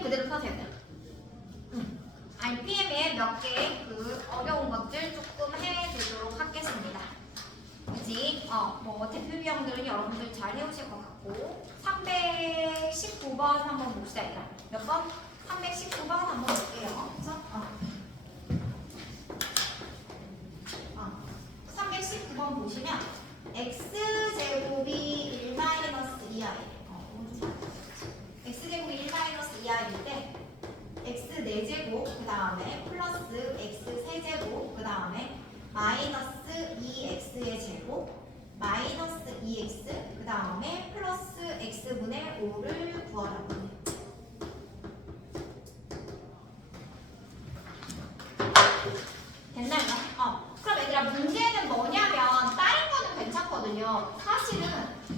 RPM 그대로 써세요. RPM에 몇 개 그 어려운 것들 조금 해보도록 하겠습니다. 그치? 뭐 대표 유형들은 여러분들 잘 해오실 것 같고 319번 한번 봅시다. 일단 몇 번? 319번 한번 볼게요. 그래서 319번 보시면 x제곱이 1-2i x제곱이 1-2i인데 x 4제곱 그 다음에 플러스 x 3제곱 그 다음에 마이너스 2x의 제곱 마이너스 2x 그 다음에 플러스 x분의 5를 구하라고 해요. 됐나요? 그럼 얘들아 문제는 뭐냐면 다른 거는 괜찮거든요. 사실은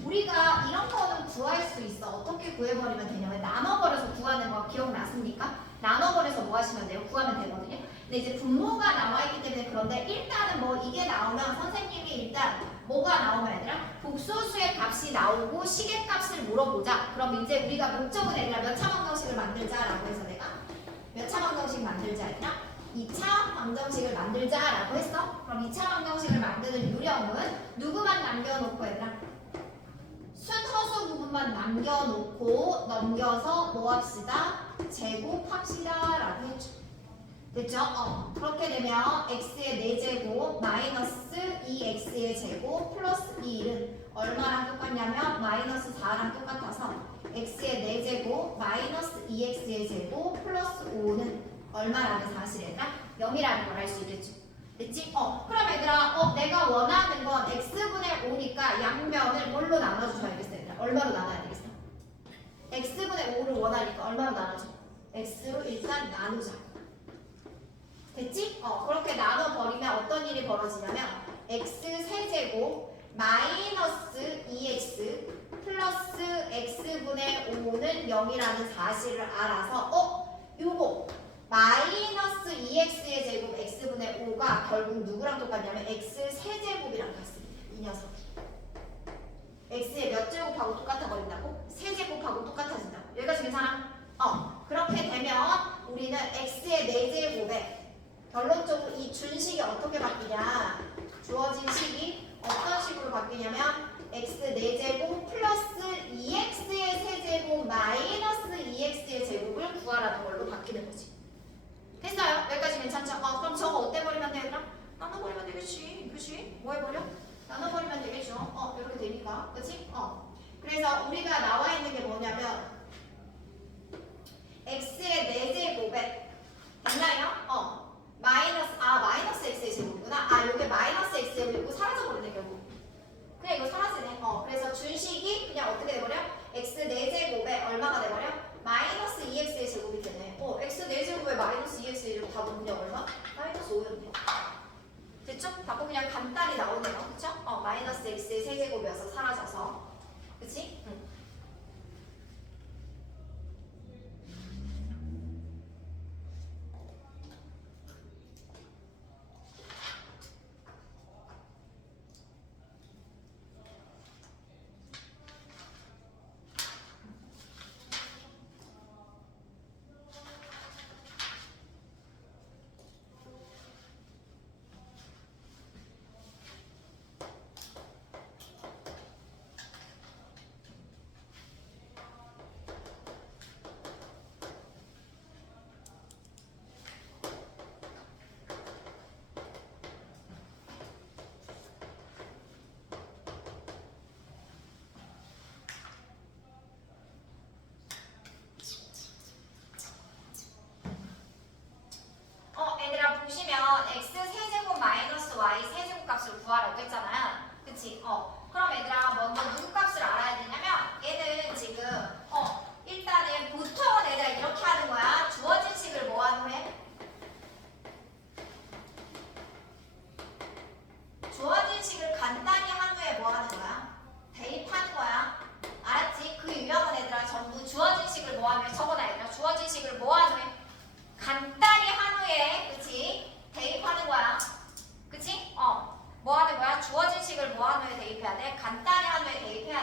우리가 이런 거는 구할 수 있어. 어떻게 구해버리면 되냐면 나눠버려서 구하는 거 기억나십니까? 나눠버려서 뭐 하시면 돼요? 구하면 되거든요. 근데 이제 분모가 나와있기 때문에 그런데 일단은 뭐 이게 나오면 선생님이 일단 뭐가 나오면 얘들아? 복소수의 값이 나오고 시계값을 물어보자. 그럼 이제 우리가 목적은 얘들아 몇 차 방정식을 만들자라고 해서 내가 몇 차 방정식 만들자 얘들아? 2차 방정식을 만들자라고 했어. 그럼 2차 방정식을 만드는 유형은 누구만 남겨놓고 얘들아? 순허수 부분만 남겨놓고 넘겨서 뭐 합시다? 제곱합시다 라고 했죠. 됐죠? 그렇게 되면 x의 4제곱 마이너스 2x의 제곱 플러스 2는 얼마랑 똑같냐면 마이너스 4랑 똑같아서 x의 4제곱 마이너스 2x의 제곱 플러스 5는 얼마라는 사실 얘들아? 0이라는 걸 알 수 있겠죠. 됐지? 그럼 얘들아 내가 원하는 건 x분의 5니까 양면을 뭘로 나눠줘야겠어 얘들아? 얼마로 나눠야 되겠어? x분의 5를 원하니까 얼마로 나눠줘? x로 일단 나누자. 됐지? 그렇게 나눠버리면 어떤 일이 벌어지냐면 x 세제곱 마이너스 2x 플러스 x분의 5는 0이라는 사실을 알아서 요거 마이너스 2x의 제곱 x분의 5가 결국 누구랑 똑같냐면 x 세제곱이랑 같습니다. 이 녀석 x의 몇 제곱하고 똑같아 버린다고? 세제곱하고 똑같아진다고. 여기까지 괜찮아? 그렇게 되면 우리는 x의 4제곱에 결론적으로 이 준식이 어떻게 바뀌냐? 주어진 식이 어떤 식으로 바뀌냐면 x 4제곱 플러스 2x의 세제곱 마이너스 2x의 제곱을 구하라는 걸로 바뀌는 거지. 됐어요? 여기까지 괜찮죠? 그럼 저거 어때 버리면 돼? 얘들아? 나눠버리면 되겠지. 그치? 뭐 해버려? 나눠버리면 되겠죠. 이렇게 되니까. 그치? 그래서 우리가 나와 있는 게 뭐냐면 x의 4제곱에 됐나요? 마이너스 x의 제곱이구나. 요게 마이너스 x의 제곱이고 사라져버리네 결국. 그냥 이거 사라지네. 그래서 준식이 그냥 어떻게 돼버려? x 4제곱에 얼마가 돼버려? 마이너스 2x의 제곱이 되네. x 4제곱에 마이너스 2x의 제곱 답은 그냥 얼마? 마이너스 5였네. 됐죠? 답은 그냥 간단히 나오네요. 그쵸? 마이너스 x의 세제곱이어서 사라져서. 그치? 응. 얘들아 보시면 x 세제곱 마이너스 y 세제곱 값을 구하라고 했잖아요. 그치? 그럼 얘들아 먼저 누구 값을 알아야 되냐면 얘는 지금 일단은 보통은 얘들아 이렇게 하는 거야. 주어진 식을 뭐 하는 해? 주어진 식을 간단히 한 후에 뭐 하는 거야? 대입하는 거야. 알았지? 그 유형은 얘들아 전부 주어진 식을 뭐 하면 적어놔 얘들아. 주어진 식을 뭐 하는 후에? 간단히 한 후에 그치? 대입하는 거야. 그치? 뭐 하는 거야? 주어진 식을 뭐 한 후에 대입해야 돼? 간단히 한 후에 대입해야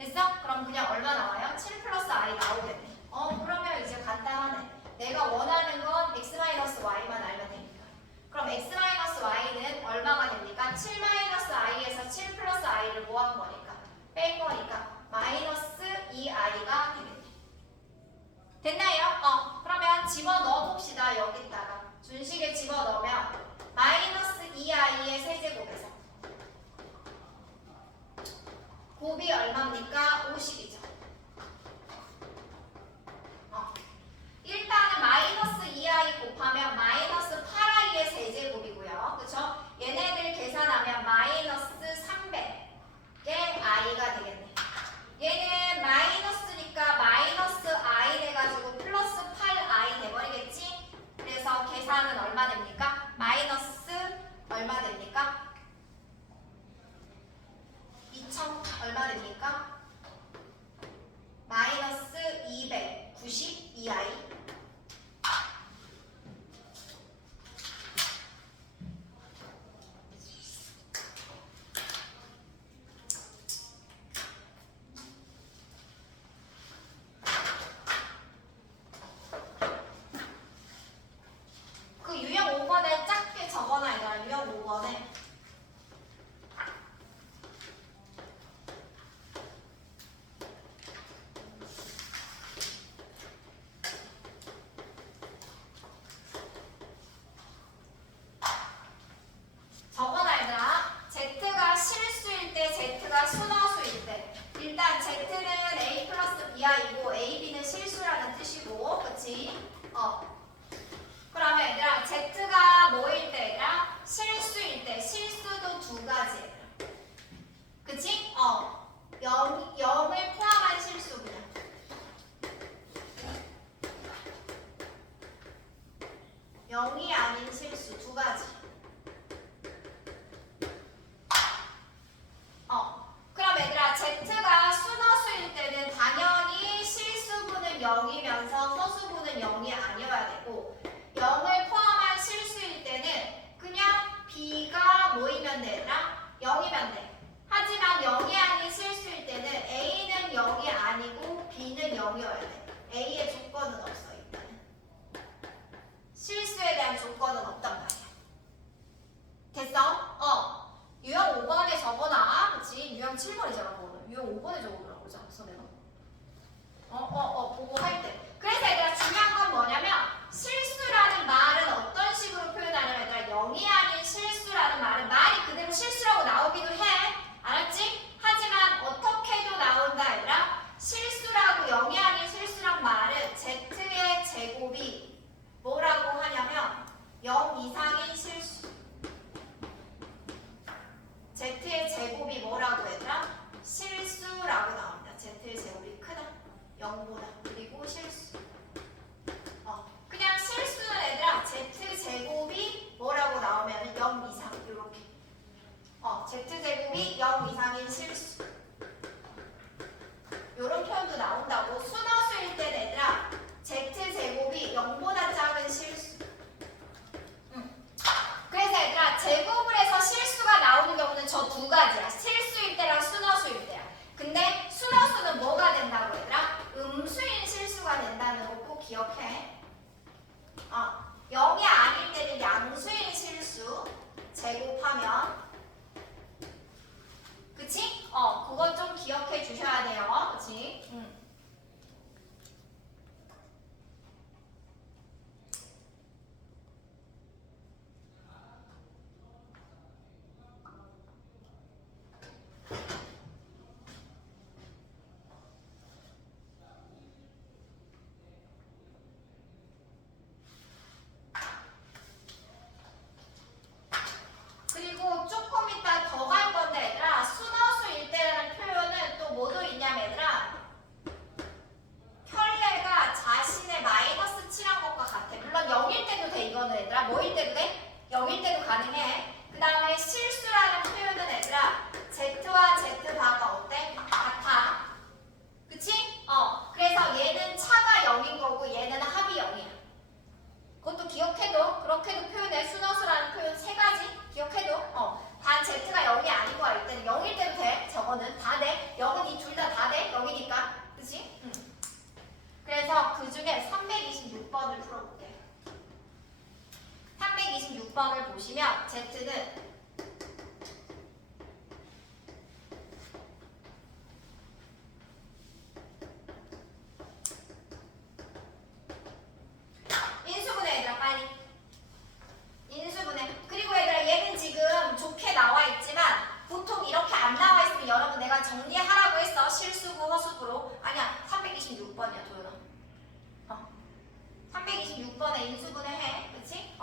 됐어? 그럼 그냥 얼마 나와요? 7 플러스 i 나오겠네. 그러면 이제 간단하네. 내가 원하는 건 x-y만 알면 되니까. 그럼 x-y는 얼마가 됩니까? 7-i에서 7 플러스 i를 뭐 한 거니까? 뺀 거니까 마이너스 2i가 되겠네. 됐나요? 그러면 집어넣어 봅시다. 여기다가 준식에 집어넣으면 마이너스 2i의 세제곱에서 곱이 얼마입니까? 50이죠. 일단은 마이너스 2i 곱하면 마이너스 8i의 세제곱이고요. 그쵸? 얘네들 계산하면 마이너스 300의 i가 되겠네. 얘는 마이너스니까 마이너스 i 돼가지고 플러스 8i 돼버리겠지? 그래서 계산은 얼마 됩니까? 마이너스 얼마 됩니까? 2000 얼마 됩니까? 마이너스 292i. 그 유형 5번에 작게 적어놔야 돼. 유형 5번에 적어놔야 돼. Z가 실수일 때, Z가 순허수일 때. 일단 Z는 A 플러스 B이고 A, B는 실수라는 뜻이고, 그치? 그러면 얘들아, Z가 뭐일 때, 얘들아? 실수일 때. 실수도 두 가지, 얘들아. 그치? 0을 포함한 실수 그냥. 0이 아닌 실수 두 가지. 그럼 얘들아, Z가 순허수일 때는 당연히 실수분은 0이면서 허수분은 0이 아니어야 되고, 0을 포함한 실수일 때는 그냥 B가 뭐이면 돼, 얘들아? 0이면 돼. 하지만 0이 아닌 실수일 때는 A는 0이 아니고 B는 0이어야 돼. A의 조건은 없어, 일단은. 실수에 대한 조건은 없단 말이야. 됐어? 유형 5번에 적어놔. 그치? 유형 7번이잖아, 그거는. 유형 5번에 적어놓으라고 그러지 않았어, 내가? 보고 할 때. 그래서 얘들아, 중요한 건 뭐냐면, 실수라는 말은 어떤 식으로 표현하냐면, 얘들아, 0이 아닌 실수라는 말은 말이 그대로 실수라고 나오기도 해. 알았지? 하지만 어떻게도 나온다, 얘들아. 실수라고 0이 아닌 실수란 말은 Z의 제곱이 뭐라고 하냐면, 0 이상인 실수. Z의 제곱이 뭐라고 얘들아? 실수라고 나옵니다. Z의 제곱이 크다. 0보다. 그리고 실수. 그냥 실수는 얘들아, Z 제곱이 뭐라고 나오면 0 이상. 이렇게. Z 제곱이 0 이상인 실수. 요런 표현도 나온다고. 순허수일 때는 얘들아, Z 제곱이 0보다 작은 실수. 그래서 얘들아, 제곱을 해서 실수가 나오는 경우는 저 두 가지야. 실수일 때랑 순허수일 때야. 근데 순허수는 뭐가 된다고 얘들아? 음수인 실수가 된다는 거 꼭 기억해. 0이 아닐 때는 양수인 실수 제곱하면, 그치? 그건 좀 기억해 주셔야 돼요. 그치? 내가 정리하라고 했어. 실수구, 허수구로. 아니야, 326번이야, 도연아. 326번에 인수분해 해. 그치?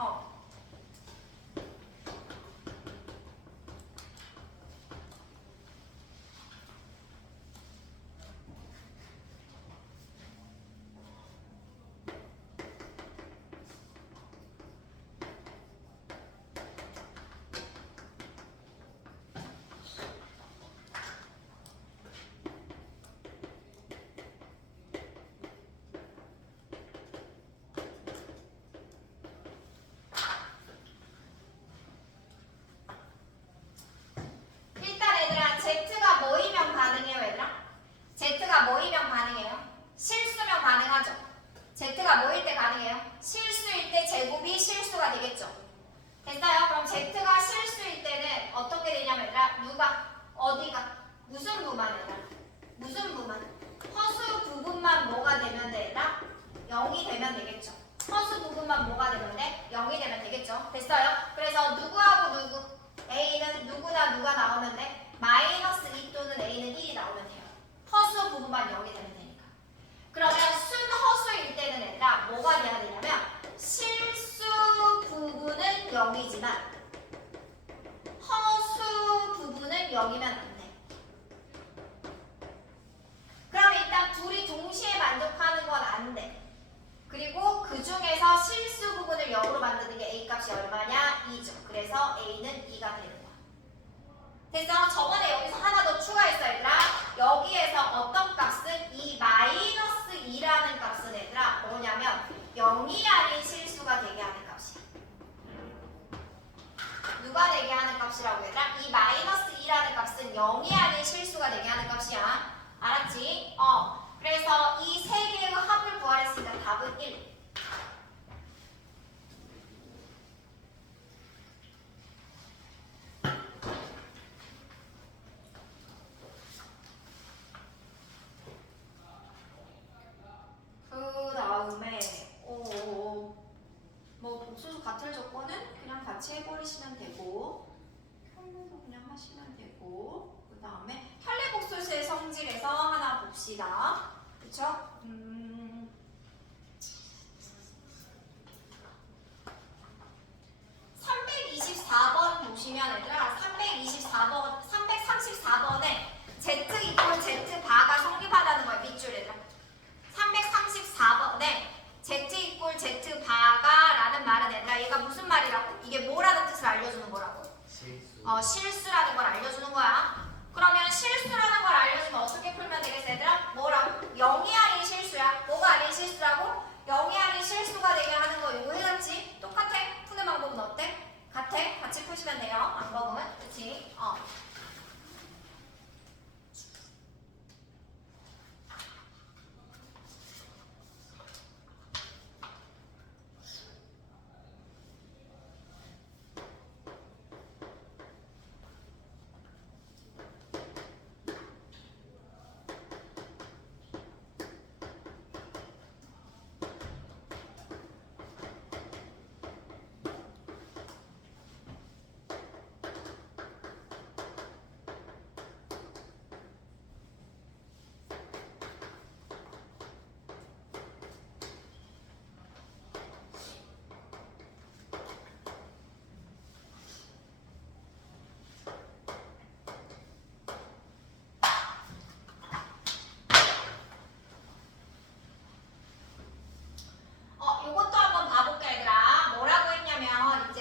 일단 얘들아, Z가 뭐이면 가능해요, 얘들아? Z가 뭐이면 가능해요? 실수면 가능하죠. Z가 뭐일 때 가능해요? 실수일 때 제곱이 실수가 되겠죠. 됐어요? 그럼 Z가 실수일 때는 어떻게 되냐면 얘들아, 누가? 어디가? 무슨 부만 얘들아? 무슨 부만? 허수 부분만 뭐가 되면 돼, 얘들아? 0이 되면 되겠죠. 허수 부분만 뭐가 되면 돼? 0이 되면 되겠죠. 됐어요? 그래서 누구하고 누구? A는 누구나 누가 나오면 돼? 마이너스 2 또는 A는 1이 나오면 돼요. 허수 부분만 0이 되면 되니까. 그러면 순허수일 때는 얘들아 뭐가 돼야 되냐면 실수 부분은 0이지만 허수 부분은 0이면 안 돼. 그럼 일단 둘이 동시에 만족하는 건 안 돼. 그리고 그 중에서 실수 부분을 0으로 만드는 게 A 값이 얼마냐? 2죠. 그래서 A는 2가 되는 거야. 됐어? 저번에 여기서 하나 더 추가했어, 얘들아. 여기에서 어떤 값은 이 마이너스 2라는 값은 얘들아 뭐냐면 0이 아닌 실수가 되게 하는 값이야. 누가 되게 하는 값이라고 얘들아? 이 마이너스 2라는 값은 0이 아닌 실수가 되게 하는 값이야. 알았지? 그래서 이 세 개의 합을 구하랬으니까 답은 1. 그 다음에 뭐 복소수 같을 조건은 그냥 같이 해버리시면 되고 혈내도 그냥 하시면 되고 그 다음에 혈내복소수의 성질에서 하나 봅시다. 그쵸? 324번 보시면 얘들아 334번에 Z 이퀄 Z 바가 성립하다는 거야. 밑줄 얘들아 334번에 Z 이퀄 Z 바가 라는 말은 얘들아 얘가 무슨 말이라고? 이게 뭐라는 뜻을 알려주는 거라고? 실수라는 걸 알려주는 거야. 그러면 실수라는 걸 알려주면 어떻게 풀면 되겠어 얘들아? 뭐라고? 0이 아닌 실수야. 뭐가 아닌 실수라고? 0이 아닌 실수가 되게 하는 거 이거 해놨지? 똑같아. 푸는 방법은 어때? 같아. 같이 푸시면 돼요. 방법은. 그치? 요것도 한번 봐볼게 얘들아. 뭐라고 했냐면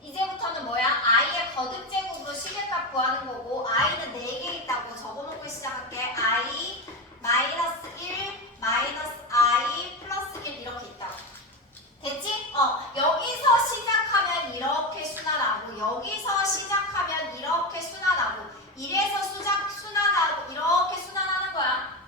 이제부터는 뭐야? i의 거듭 제곱으로 시계값 구하는 거고 i는 4개 있다고 적어놓고 시작할게. i 마이너스 1 마이너스 i 플러스 1 이렇게 있다고. 됐지? 여기서 시작하면 이렇게 순환하고 여기서 시작하면 이렇게 순환하고 이래서 순환하고 이렇게 순환하는 거야.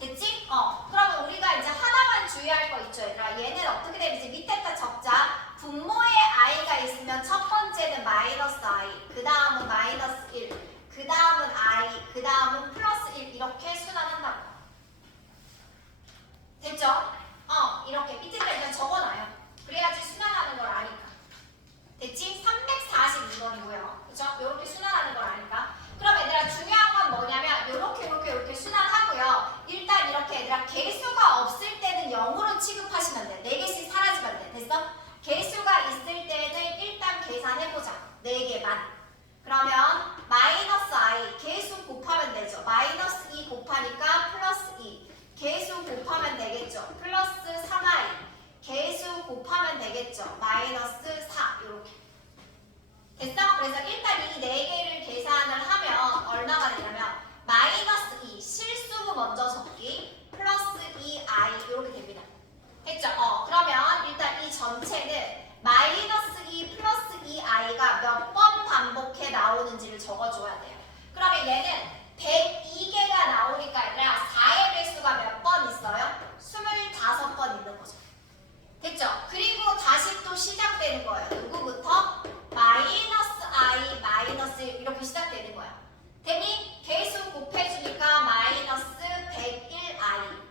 됐지? 그러면 우리가 이제 하나만 주의할 거 있죠, 얘들아. 얘는 어떻게 되는지 밑에다 적자. 분모에 i가 있으면 첫 번째는 마이너스 i, 그 다음은 마이너스 1, 그 다음은 i, 그 다음은 플러스 1 이렇게 순환한다고. 됐죠? 이렇게 밑에다 일단 적어놔요. 그래야지 순환하는 걸 아니까. 됐지? 342번이고요. 그쵸? 이렇게 순환하는 걸 아니까. 그럼 얘들아 중요한 건 뭐냐면 곱하니까 플러스 2. 개수 곱하면 되겠죠. 플러스 3i. 개수 곱하면 되겠죠. 마이너스 4. 이렇게. 됐어? 그래서 일단 이 4개를 계산을 하면 얼마가 되냐면 마이너스 2. 실수부 먼저 적기. 플러스 2i. 이렇게 됩니다. 했죠? 그러면 일단 이 전체는 마이너스 2 플러스 2i가 몇 번 반복해 나오는지를 적어줘야 돼요. 그러면 얘는 102개가 나오니까 얘들아 4의 배수가 몇 번 있어요? 25번 있는 거죠. 됐죠? 그리고 다시 또 시작되는 거예요. 누구부터? 마이너스 i 마이너스 1 이렇게 시작되는 거야. 됐니? 개수 곱해주니까 마이너스 101i.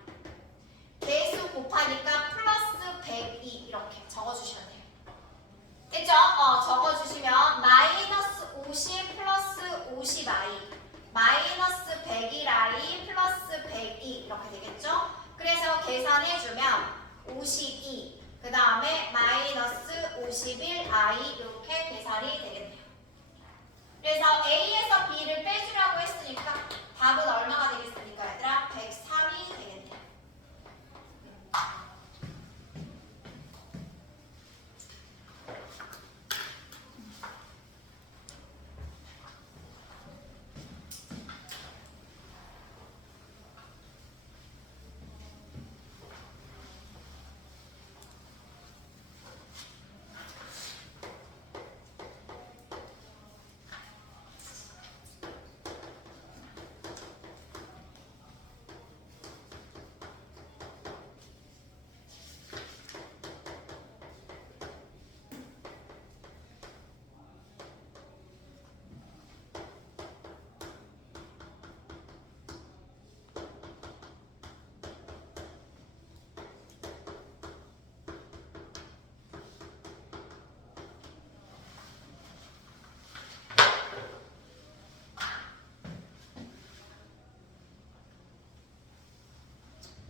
개수 곱하니까 플러스 102 이렇게 적어주시면 돼요. 됐죠? 적어주시면 마이너스 50 플러스 50i 마이너스 101i 플러스 102 이렇게 되겠죠? 그래서 계산해주면 52 그 다음에 마이너스 51i 이렇게 계산이 되겠네요. 그래서 A에서 B를 빼주라고 했으니까 답은 얼마가 되겠습니까? 얘들아 103이 되겠네요.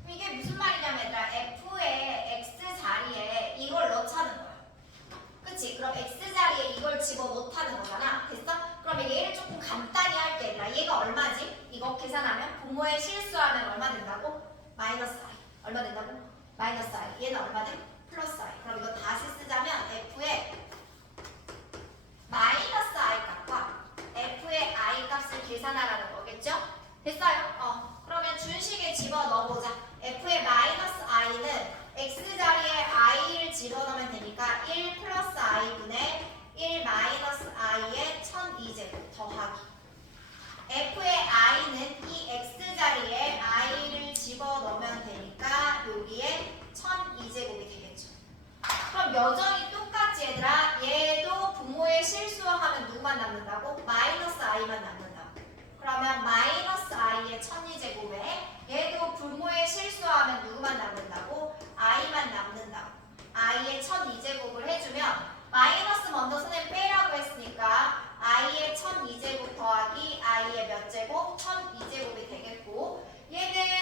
이게 무슨 말이냐면 얘들아 F의 X 자리에 이걸 넣자는 거야. 그치? 그럼 X 자리에 이걸 집어넣다는 거잖아. 됐어? 그러면 얘를 조금 간단히 할게 얘들아. 얘가 얼마지? 이거 계산하면 분모에 실수하면 얼마 된다고? 마이너스 i. 얼마 된다고? 마이너스 i. 얘는 얼마 돼? 플러스 i. 그럼 이거 다시 쓰자면 F의 마이너스 i 값과 F의 i 값을 계산하라는 거겠죠? 됐어요? 그러면 준식에 집어넣어보자. F의 마이너스 i는 x자리에 i를 집어넣으면 되니까 1 플러스 i분의 1 마이너스 i의 1002제곱 더하기 F의 i는 이 x자리에 i를 집어넣으면 되니까 여기에 1002제곱이 되겠죠. 그럼 여전히 똑같지 얘들아. 얘도 분모에 실수하면 누구만 남는다고? 마이너스 i만 남는다고. 그러면 마이너스 i의 1002제곱에 얘도 분모에 실수하면 누구만 남는다고? i만 남는다고. i의 1002제곱을 해주면 마이너스 먼저 선생님 빼라고 했으니까 i의 1002제곱 더하기 i의 몇 제곱? 1002제곱이 되겠고 얘는